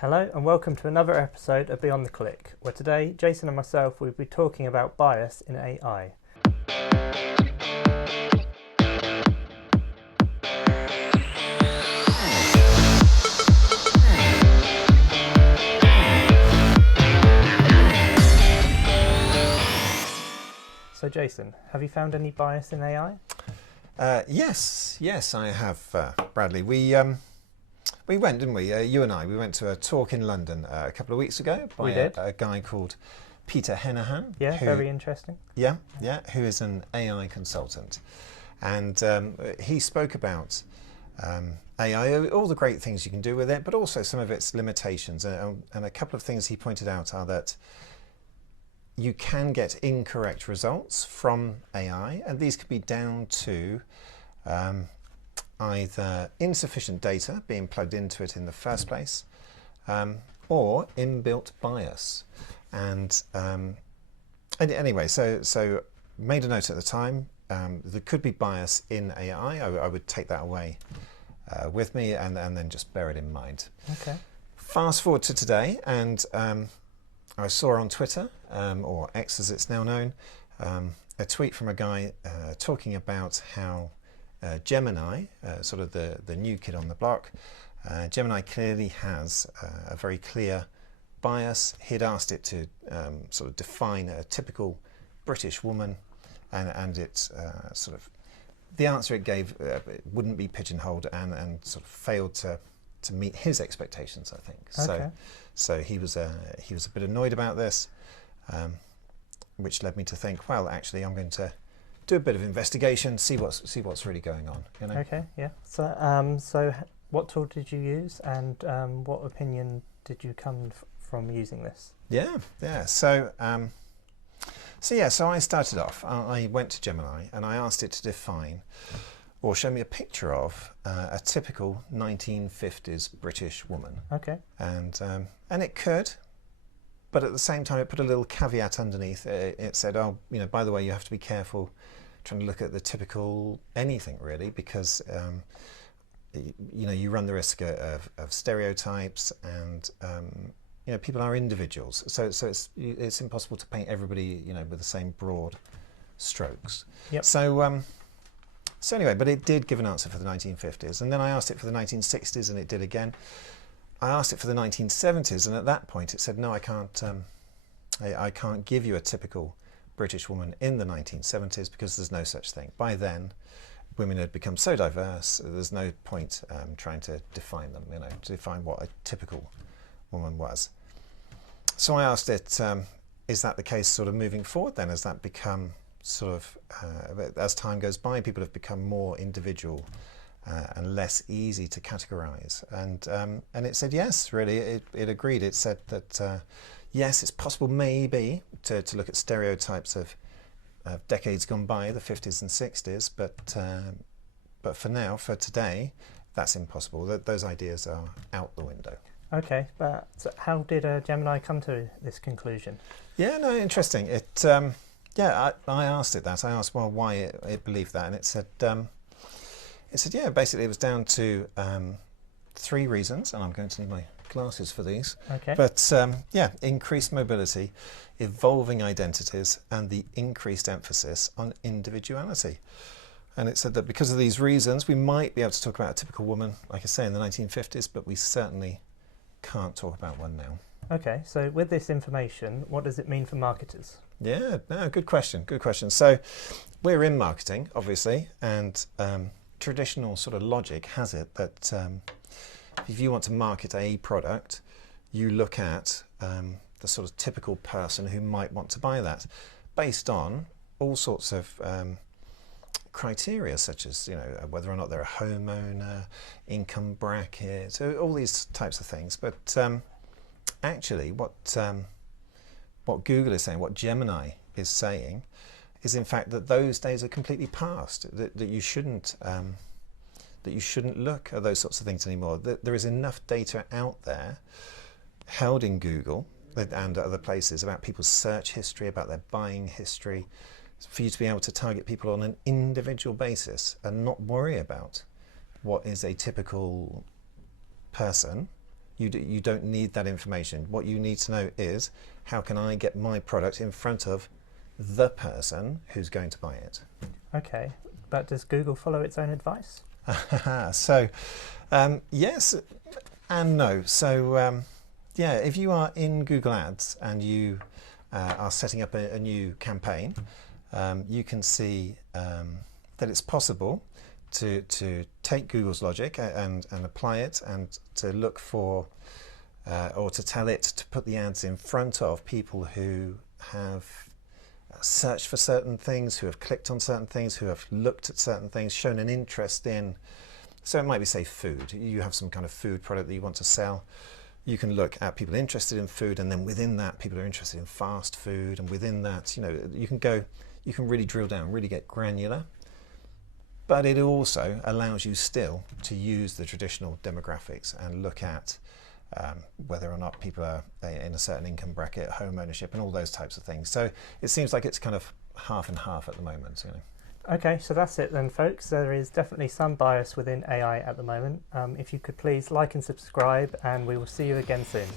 Hello and welcome to another episode of Beyond the Click, where today Jason and myself will be talking about bias in AI. So Jason, have you found any bias in AI? Yes, I have, Bradley. We went, didn't we? You and I. We went to a talk in London a couple of weeks ago by a guy called Peter Henahan. Yeah, very interesting. Yeah, who is an AI consultant, and he spoke about AI, all the great things you can do with it, but also some of its limitations. And a couple of things he pointed out are that you can get incorrect results from AI, and these could be down to either insufficient data being plugged into it in the first place, or inbuilt bias. And anyway, so made a note at the time. There could be bias in AI. I would take that away with me and then just bear it in mind. Okay. Fast forward to today, and I saw on Twitter, or X as it's now known, a tweet from a guy talking about how Gemini, sort of the new kid on the block, Gemini clearly has a very clear bias. He'd asked it to sort of define a typical British woman, and it sort of, the answer it gave wouldn't be pigeonholed, and sort of failed to meet his expectations, I think. Okay. So he was a bit annoyed about this, which led me to think, well, actually, I'm going to do a bit of investigation, see what's really going on. You know? Okay. Yeah. So what tool did you use, and what opinion did you come from using this? Yeah. So I started off. I went to Gemini and I asked it to define or show me a picture of a typical 1950s British woman. Okay. And it could, but at the same time it put a little caveat underneath. It said, oh, by the way, you have to be careful trying to look at the typical anything really, because you run the risk of stereotypes, and people are individuals, so it's impossible to paint everybody with the same broad strokes. Yep. So anyway, but it did give an answer for the 1950s, and then I asked it for the 1960s, and it did again. I asked it for the 1970s, and at that point it said, no, I can't give you a typical British woman in the 1970s because there's no such thing. By then, women had become so diverse, there's no point trying to define them, to define what a typical woman was. So I asked it, is that the case sort of moving forward then? Has that become sort of, as time goes by, people have become more individual and less easy to categorize? And it said yes, really. It agreed. It said that yes, it's possible maybe to look at stereotypes of decades gone by, the 50s and 60s, but for now, for today, that's impossible. Those ideas are out the window. Okay, but how did Gemini come to this conclusion? Yeah, no, interesting. It I asked it that. I asked, well, why it believed that, and it said yeah, basically it was down to 3 reasons, and I'm going to need my glasses for these. Okay. But increased mobility, evolving identities, and the increased emphasis on individuality. And it said that because of these reasons, we might be able to talk about a typical woman, like I say, in the 1950s, but we certainly can't talk about one now. Okay, so with this information, what does it mean for marketers? Yeah, no, good question. So we're in marketing, obviously, and traditional sort of logic has it that if you want to market a product, you look at the sort of typical person who might want to buy that based on all sorts of criteria, such as whether or not they're a homeowner, income bracket, all these types of things. But actually what Google is saying, what Gemini is saying, is in fact that those days are completely past, that you shouldn't look at those sorts of things anymore. That there is enough data out there held in Google and other places about people's search history, about their buying history, for you to be able to target people on an individual basis and not worry about what is a typical person You don't need that information. What you need to know is, how can I get my product in front of the person who's going to buy it? Okay, but does Google follow its own advice? So, yes and no. So, yeah, if you are in Google Ads and you are setting up a new campaign, you can see that it's possible to take Google's logic and apply it, and to look for or to tell it to put the ads in front of people who have searched for certain things, who have clicked on certain things, who have looked at certain things, shown an interest in. So it might be, say, food. You have some kind of food product that you want to sell. You can look at people interested in food, and then within that, people are interested in fast food, and within that, you can really drill down, really get granular. But it also allows you still to use the traditional demographics and look at whether or not people are in a certain income bracket, home ownership, and all those types of things. So it seems like it's kind of half and half at the moment. Okay, so that's it then, folks. There is definitely some bias within AI at the moment. If you could please like and subscribe, and we will see you again soon.